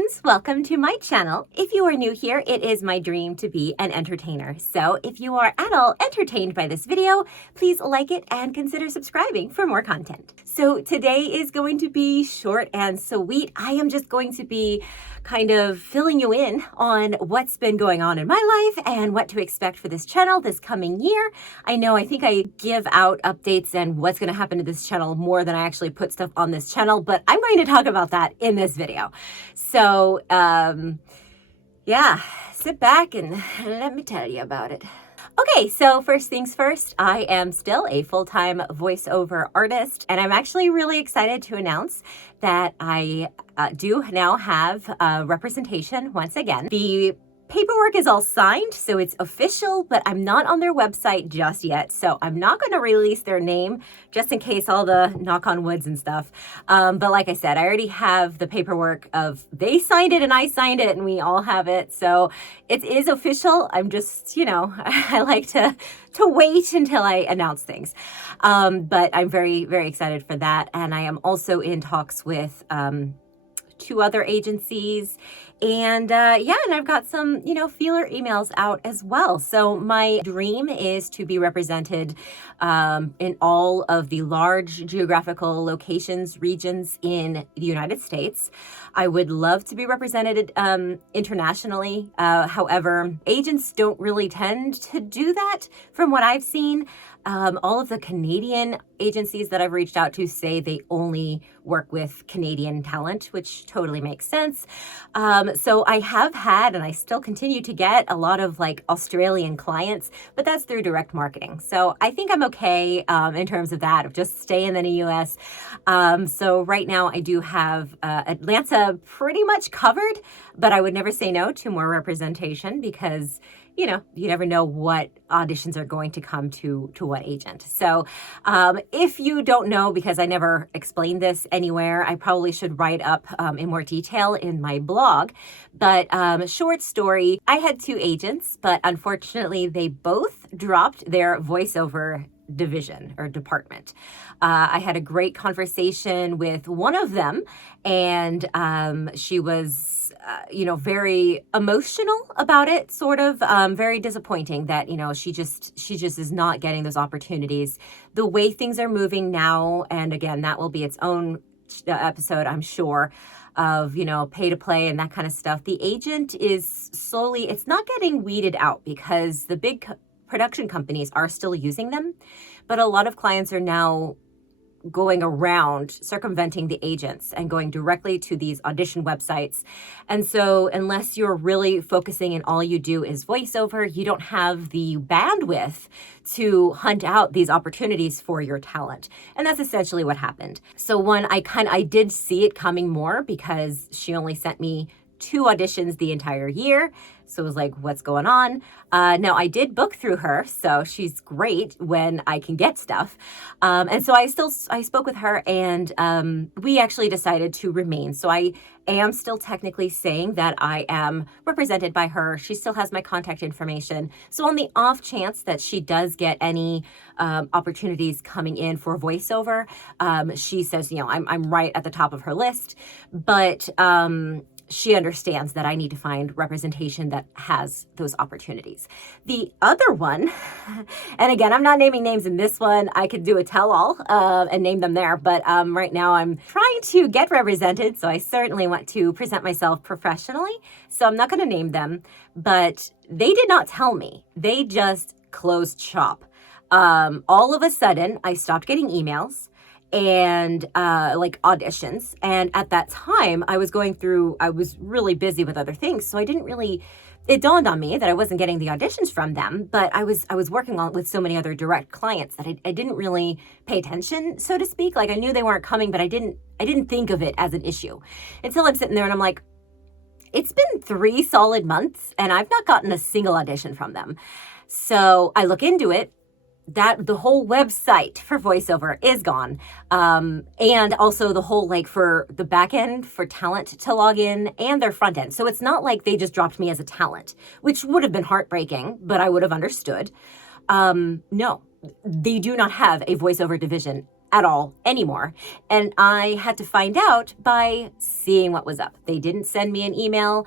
friends, welcome to my channel. If you are new here, it is my dream to be an entertainer. So if you are at all entertained by this video, please like it and consider subscribing for more content. So today is going to be short and sweet. I am just going to be kind of filling you in on what's been going on in my life and what to expect for this channel this coming year. I think I give out updates and what's going to happen to this channel more than I actually put stuff on this channel, but I'm going to talk about that in this video. So, yeah, sit back and let me tell you about it. Okay, so first things first, I am still a full-time voiceover artist, and I'm actually really excited to announce that I do now have representation once again. The paperwork is all signed, so it's official, but I'm not on their website just yet, so I'm not going to release their name just in case all the knock on woods and stuff. But like I said, I already have the paperwork of they signed it and I signed it and we all have it, so it is official. I'm just, I like to wait until I announce things. But I'm very, very excited for that, and I am also in talks with 2 other agencies, and and I've got some feeler emails out as well. So my dream is to be represented in all of the large geographical locations, regions in the United States. I would love to be represented internationally. However, agents don't really tend to do that from what I've seen. All of the Canadian agencies that I've reached out to say they only work with Canadian talent, which totally makes sense. So I have had, and I still continue to get, a lot of Australian clients, but that's through direct marketing. So I think I'm okay in terms of that, of just staying in the US. So right now I do have Atlanta pretty much covered, but I would never say no to more representation because you never know what auditions are going to come to what agent. So if you don't know, because I never explained this anywhere, I probably should write up in more detail in my blog. But short story, I had 2 agents, but unfortunately they both dropped their voiceover division or department. I had a great conversation with one of them, and she was very emotional about it, sort of very disappointing that she just is not getting those opportunities the way things are moving now. And again, that will be its own episode, I'm sure, of pay to play and that kind of stuff. The agent is slowly, it's not getting weeded out because the big production companies are still using them, but a lot of clients are now going around circumventing the agents and going directly to these audition websites. And so unless you're really focusing and all you do is voiceover, you don't have the bandwidth to hunt out these opportunities for your talent. And that's essentially what happened. So I did see it coming more because she only sent me 2 auditions the entire year. So it was like, what's going on? Now I did book through her, so she's great when I can get stuff. And so I spoke with her, and we actually decided to remain. So I am still technically saying that I am represented by her. She still has my contact information. So on the off chance that she does get any opportunities coming in for voiceover, she says, I'm right at the top of her list, but she understands that I need to find representation that has those opportunities. The other one, and again, I'm not naming names in this one. I could do a tell-all and name them there, but right now I'm trying to get represented, so I certainly want to present myself professionally. So I'm not going to name them, but they did not tell me. They just closed shop. All of a sudden, I stopped getting emails and auditions. And at that time I was really busy with other things. So it dawned on me that I wasn't getting the auditions from them, but I was working with so many other direct clients that I didn't really pay attention, so to speak. I knew they weren't coming, but I didn't think of it as an issue until I'm sitting there and I'm like, it's been 3 solid months and I've not gotten a single audition from them. So I look into it. That the whole website for voiceover is gone. And also the whole, for the back end for talent to log in and their front end. So it's not like they just dropped me as a talent, which would have been heartbreaking, but I would have understood. No, they do not have a voiceover division at all anymore. And I had to find out by seeing what was up. They didn't send me an email.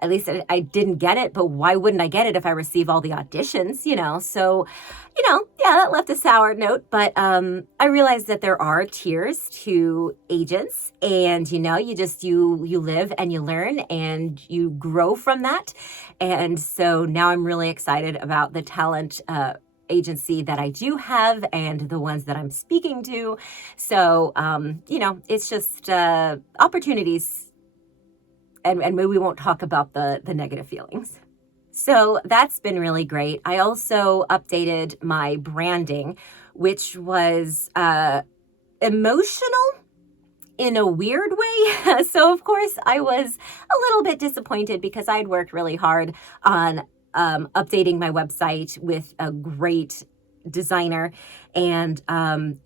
At least I didn't get it, but why wouldn't I get it if I receive all the auditions, So, yeah, that left a sour note, but I realized that there are tiers to agents, and, you live and you learn and you grow from that. And so now I'm really excited about the talent agency that I do have and the ones that I'm speaking to. So, it's just opportunities. And maybe we won't talk about the negative feelings. So that's been really great. I also updated my branding, which was emotional in a weird way. So of course I was a little bit disappointed because I'd worked really hard on updating my website with a great designer, and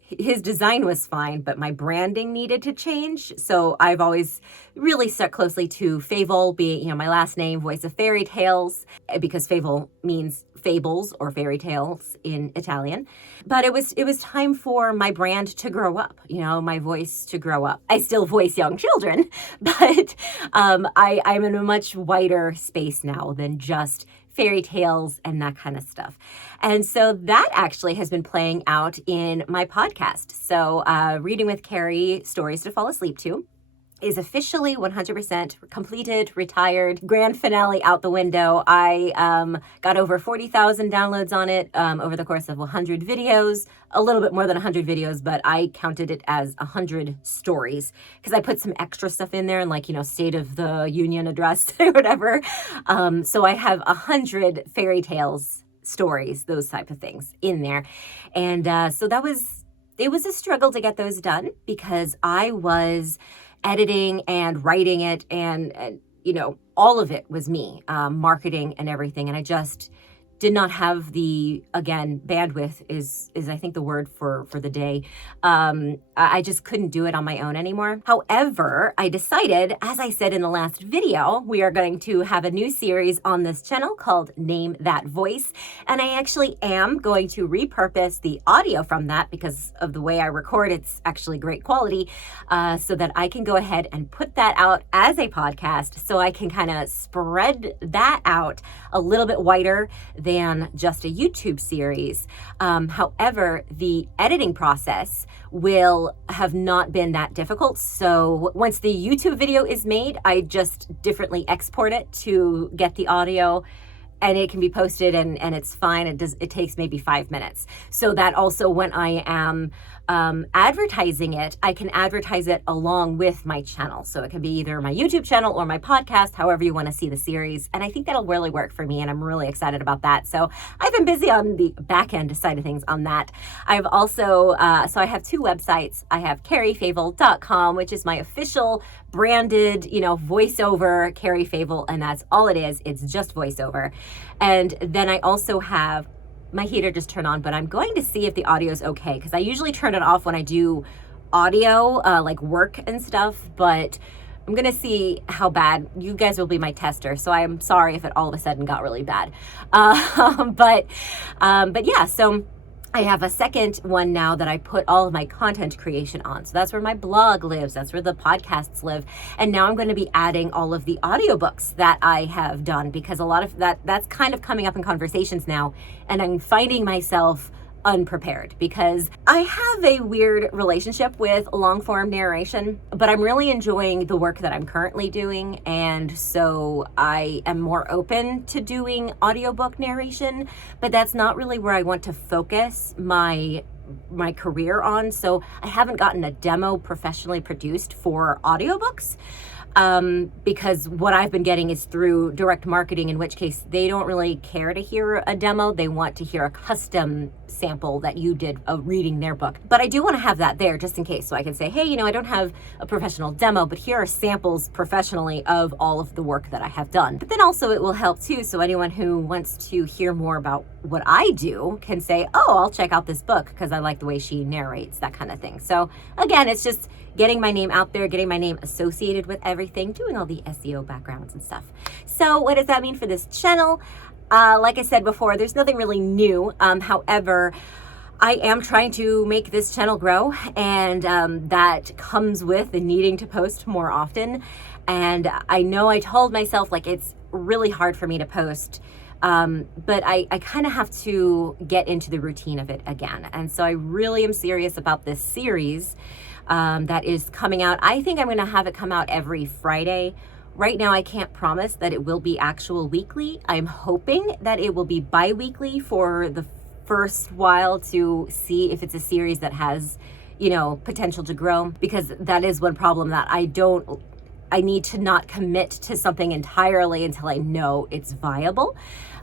his design was fine, but my branding needed to change. So I've always really stuck closely to Favole, being my last name, voice of fairy tales, because Favole means fables or fairy tales in Italian. But it was time for my brand to grow up, my voice to grow up. I still voice young children, but I'm in a much wider space now than just fairy tales and that kind of stuff. And so that actually has been playing out in my podcast. So Reading with Cari, Stories to Fall Asleep To, is officially 100% completed, retired, grand finale out the window. I got over 40,000 downloads on it over the course of 100 videos, a little bit more than 100 videos, but I counted it as 100 stories because I put some extra stuff in there, and State of the Union address or whatever. So I have 100 fairy tales, stories, those type of things in there. And so it was a struggle to get those done because I was editing and writing it, and all of it was me, marketing and everything. And I just did not have the, again, bandwidth is I think the word for the day. I just couldn't do it on my own anymore. However, I decided, as I said in the last video, we are going to have a new series on this channel called Name That Voice. And I actually am going to repurpose the audio from that because of the way I record. It's actually great quality, so that I can go ahead and put that out as a podcast, so I can kind of spread that out a little bit wider than just a YouTube series. However, the editing process will have not been that difficult. So once the YouTube video is made, I just differently export it to get the audio, and it can be posted and it's fine. It takes maybe 5 minutes. So that also, when I am advertising it, I can advertise it along with my channel. So it can be either my YouTube channel or my podcast, however you want to see the series. And I think that'll really work for me, and I'm really excited about that. So I've been busy on the back end side of things on that. I've also, so I have 2 websites. I have carifavole.com, which is my official branded, voiceover Cari Favole, and that's all it is. It's just voiceover. And then I also have, my heater just turned on, but I'm going to see if the audio is okay, because I usually turn it off when I do audio, like work and stuff, but I'm going to see how bad. You guys will be my tester, so I'm sorry if it all of a sudden got really bad. But yeah, so I have a second one now that I put all of my content creation on. So that's where my blog lives. That's where the podcasts live. And now I'm going to be adding all of the audiobooks that I have done, because a lot of that's kind of coming up in conversations now. And I'm finding myself unprepared because I have a weird relationship with long form narration, but I'm really enjoying the work that I'm currently doing. And so I am more open to doing audiobook narration, but that's not really where I want to focus my career on. So I haven't gotten a demo professionally produced for audiobooks. Because what I've been getting is through direct marketing, in which case they don't really care to hear a demo. They want to hear a custom sample that you did reading their book. But I do want to have that there just in case, so I can say, hey, I don't have a professional demo, but here are samples professionally of all of the work that I have done. But then also it will help too, so anyone who wants to hear more about what I do can say, oh, I'll check out this book because I like the way she narrates, that kind of thing. So again, it's just getting my name out there, getting my name associated with everything, doing all the SEO backgrounds and stuff. So what does that mean for this channel? Like I said before, there's nothing really new. However, I am trying to make this channel grow, and that comes with needing to post more often. And I know I told myself like it's really hard for me to post, but I kind of have to get into the routine of it again. And so I really am serious about this series that is coming out. I think I'm going to have it come out every Friday. Right now, I can't promise that it will be actual weekly. I'm hoping that it will be bi-weekly for the first while to see if it's a series that has, you know, potential to grow, because that is one problem that I need to not commit to something entirely until I know it's viable.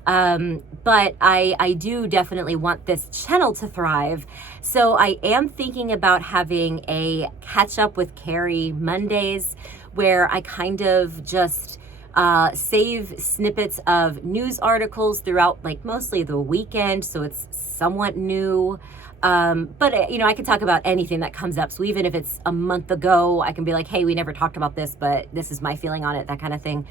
But I do definitely want this channel to thrive. So I am thinking about having a catch up with Cari Mondays, where I kind of just save snippets of news articles throughout like mostly the weekend, so it's somewhat new. But you know, I can talk about anything that comes up. So even if it's a month ago, I can be like, hey, we never talked about this, but this is my feeling on it, that kind of thing.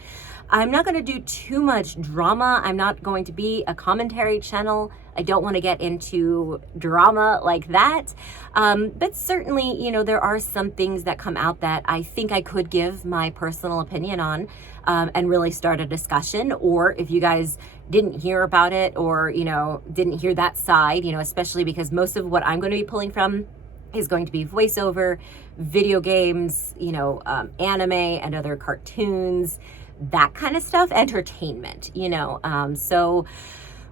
I'm not going to do too much drama. I'm not going to be a commentary channel. I don't want to get into drama like that. But certainly, you know, there are some things that come out that I think I could give my personal opinion on, and really start a discussion. Or if you guys didn't hear about it, or, you know, didn't hear that side, you know, especially because most of what I'm going to be pulling from is going to be voiceover, video games, you know, anime and other cartoons, that kind of stuff, entertainment, you know. So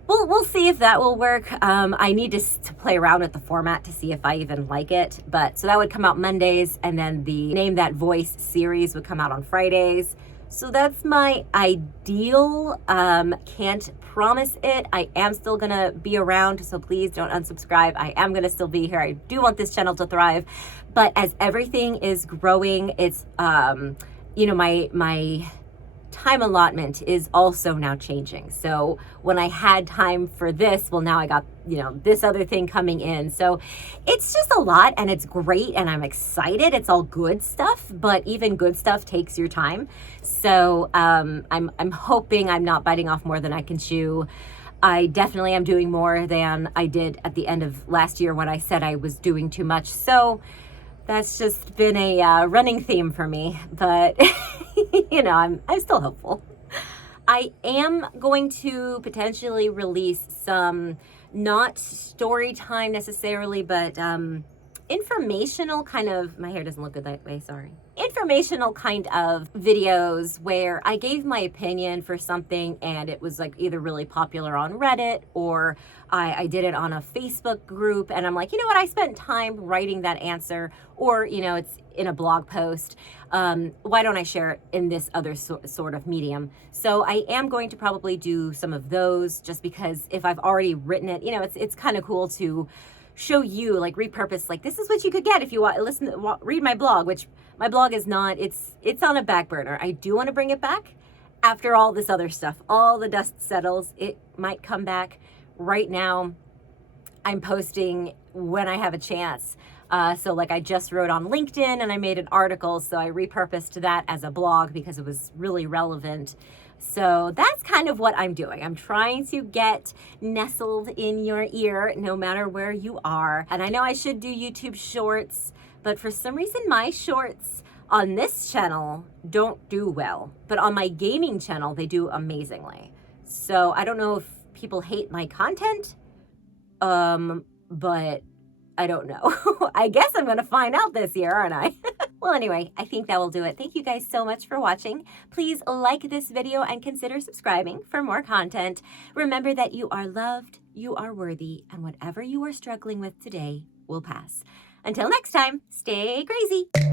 we'll see if that will work. I need to play around with the format to see if I even like it. But so that would come out Mondays, and then the Name That Voice series would come out on Fridays. So that's my ideal. Can't promise it. I am still gonna be around, so please don't unsubscribe. I am gonna still be here. I do want this channel to thrive. But as everything is growing, it's you know, my time allotment is also now changing. So when I had time for this, well, now I got, you know, this other thing coming in. So it's just a lot, and it's great, and I'm excited. It's all good stuff, but even good stuff takes your time. So I'm hoping I'm not biting off more than I can chew. I definitely am doing more than I did at the end of last year when I said I was doing too much. So that's just been a running theme for me, but you know, I'm still hopeful. I am going to potentially release some, not story time necessarily, but informational kind of, my hair doesn't look good that way, sorry. Informational kind of videos where I gave my opinion for something and it was like either really popular on Reddit, or I did it on a Facebook group and I'm like, you know what, I spent time writing that answer, or, you know, it's in a blog post. Why don't I share it in this other sort of medium? So I am going to probably do some of those, just because if I've already written it, you know, it's kind of cool to show you, like, repurpose, like, this is what you could get if you want read my blog, which my blog is not, it's on a back burner. I do want to bring it back after all this other stuff, all the dust settles. It might come back. Right now I'm posting when I have a chance. So like I just wrote on LinkedIn and I made an article, so I repurposed that as a blog because it was really relevant. So that's kind of what I'm doing. I'm trying to get nestled in your ear no matter where you are. And I know I should do YouTube shorts, but for some reason my shorts on this channel don't do well. But on my gaming channel, they do amazingly. So I don't know if people hate my content, but I don't know. I guess I'm going to find out this year, aren't I? Well, anyway, I think that will do it. Thank you guys so much for watching. Please like this video and consider subscribing for more content. Remember that you are loved, you are worthy, and whatever you are struggling with today will pass. Until next time, stay crazy.